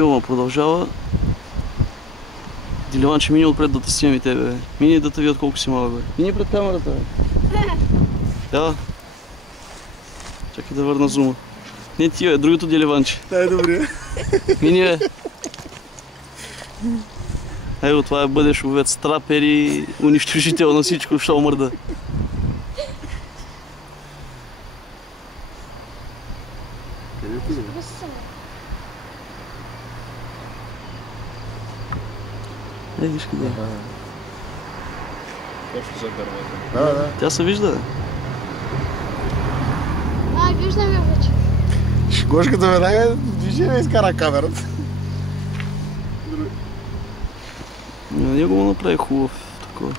филма продължава. Диливанче, мини отпред да те снимам и тебе, бе. Мини да те видят колко си малък, бе. Мини пред камерата, бе. Да. Чакай да върна зума. Не ти, бе, другото диливанче. Най-добре. Мини, бе. Его, това е бъдеш овец, трапер и унищожител на всичко, що мърда. Виж къде е. Точно за дървата. Да. Тя се вижда, бе. Виждам я вече. Гошката веднага движение изкара камерата. На него му направи хубав такова.